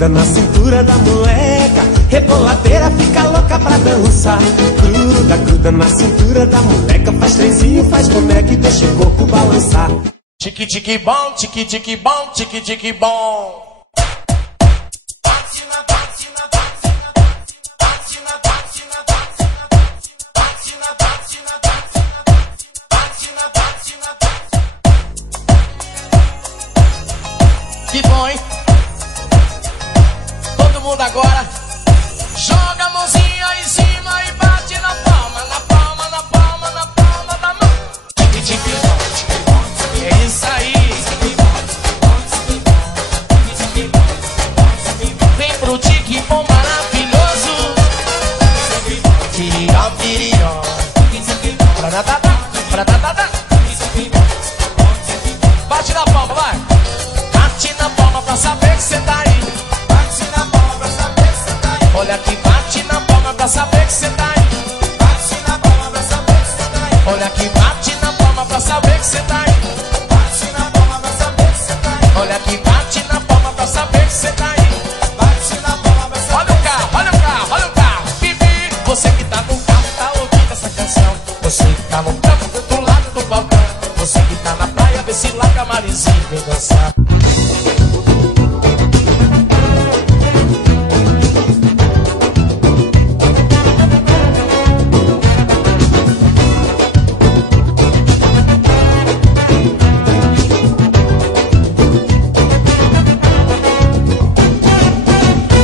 Gruda na cintura da moleca, reboladeira fica louca pra dançar. Gruda, gruda na cintura da moleca, faz trenzinho, faz boneca e deixa o corpo balançar. Tique tique bom, tique tique bom, tique tique bom. Que bom, hein? Todo mundo agora joga a mãozinha em cima e bate na palma, na palma, na palma, na palma da mão. Tique tique bom, é isso aí. Vem pro tique bom maravilhoso. Tirió, tirió. Pratatata, pratatata. Bate na palma, vai. Bate na palma pra saber que cê tá aí. Bate na palma pra saber que cê tá aí. Olha aqui, bate na palma pra saber que cê tá aí. Bate na palma pra saber que cê tá aí. Olha aqui, bate na palma pra saber que cê tá aí. Bate na palma pra saber que cê tá aí. Olha aqui, bate na palma pra saber que cê tá aí. Bate na palma pra saber. Olha o carro, olha o carro, olha o carro. Bibi, você que tá no carro, tá ouvindo essa canção. Você que tá no campo, do outro lado do balcão. Você que tá na praia, vê se larga a Marizinha e vem dançar.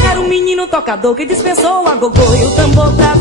Era um menino tocador que dispensou a gogô e o tambor pra